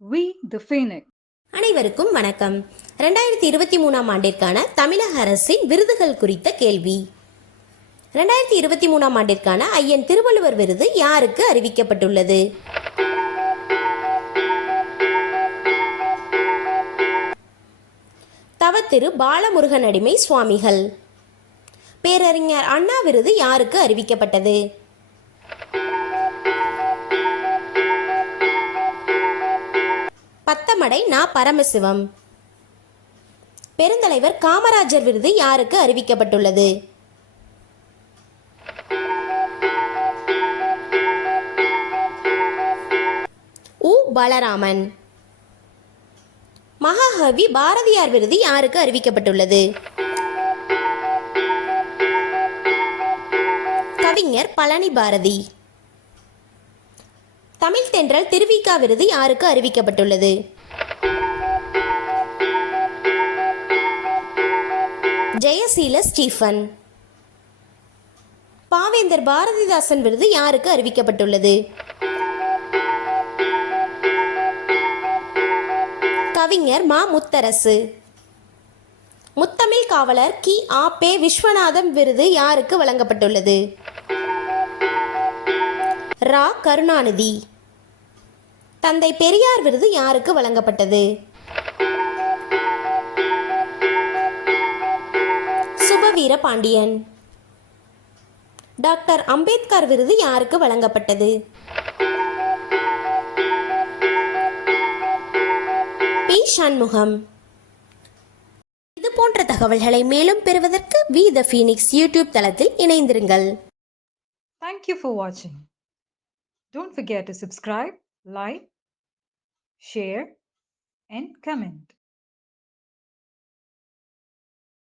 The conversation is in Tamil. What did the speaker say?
We the Phoenix. அனைவருக்கும் வணக்கம். ரெண்டாயிரத்தி இருபத்தி மூணாம் ஆண்டிற்கான தமிழக அரசின் விருதுகள் குறித்த கேள்வி. ரெண்டாயிரத்தி இருபத்தி மூணாம் ஆண்டிற்கான ஐயன் திருவள்ளுவர் விருது யாருக்கு அறிவிக்கப்பட்டுள்ளது? தவத்திரு பாலமுருகன் அடிமை சுவாமிகள். பேரறிஞர் அண்ணா விருது யாருக்கு அறிவிக்கப்பட்டது? பத்தமடை நா பரமசிவம். பெருந்தலைவர் காமராஜர் விருது யாருக்கு அறிவிக்கப்பட்டுள்ளது? உ. பலராமன். மகாகவி பாரதியார் விருது யாருக்கு அறிவிக்கப்பட்டுள்ளது? கவிஞர் பழனி பாரதி. தமிழ் தென்றல் திருவிக்கா விருது யாருக்கு அறிவிக்கப்பட்டுள்ளது? ஜெயசீல ஸ்டீஃபன். பாவேந்தர் பாரதிதாசன் விருது யாருக்கு அறிவிக்கப்பட்டுள்ளது? கவிஞர் மா முத்தரசு. முத்தமிழ் காவலர் கி. ஆ. பே. விஸ்வநாதம் விருது யாருக்கு வழங்கப்பட்டுள்ளது? ரா. கருணாநிதி. தந்தை பெரியார் விருது யாருக்கு வழங்கப்பட்டது? சுபவீர பாண்டியன். டாக்டர் அம்பேத்கர் விருது யாருக்கு வழங்கப்பட்டது? பி. சண்முகம். இது போன்ற தகவல்களை மேலும் பெறுவதற்கு வி. த. ஃபீனிக்ஸ் யூடியூப் தளத்தில் இணைந்திருங்கள். தேங்க்யூ ஃபார் வாட்சிங் don't Don't forget to subscribe, like, share, and comment.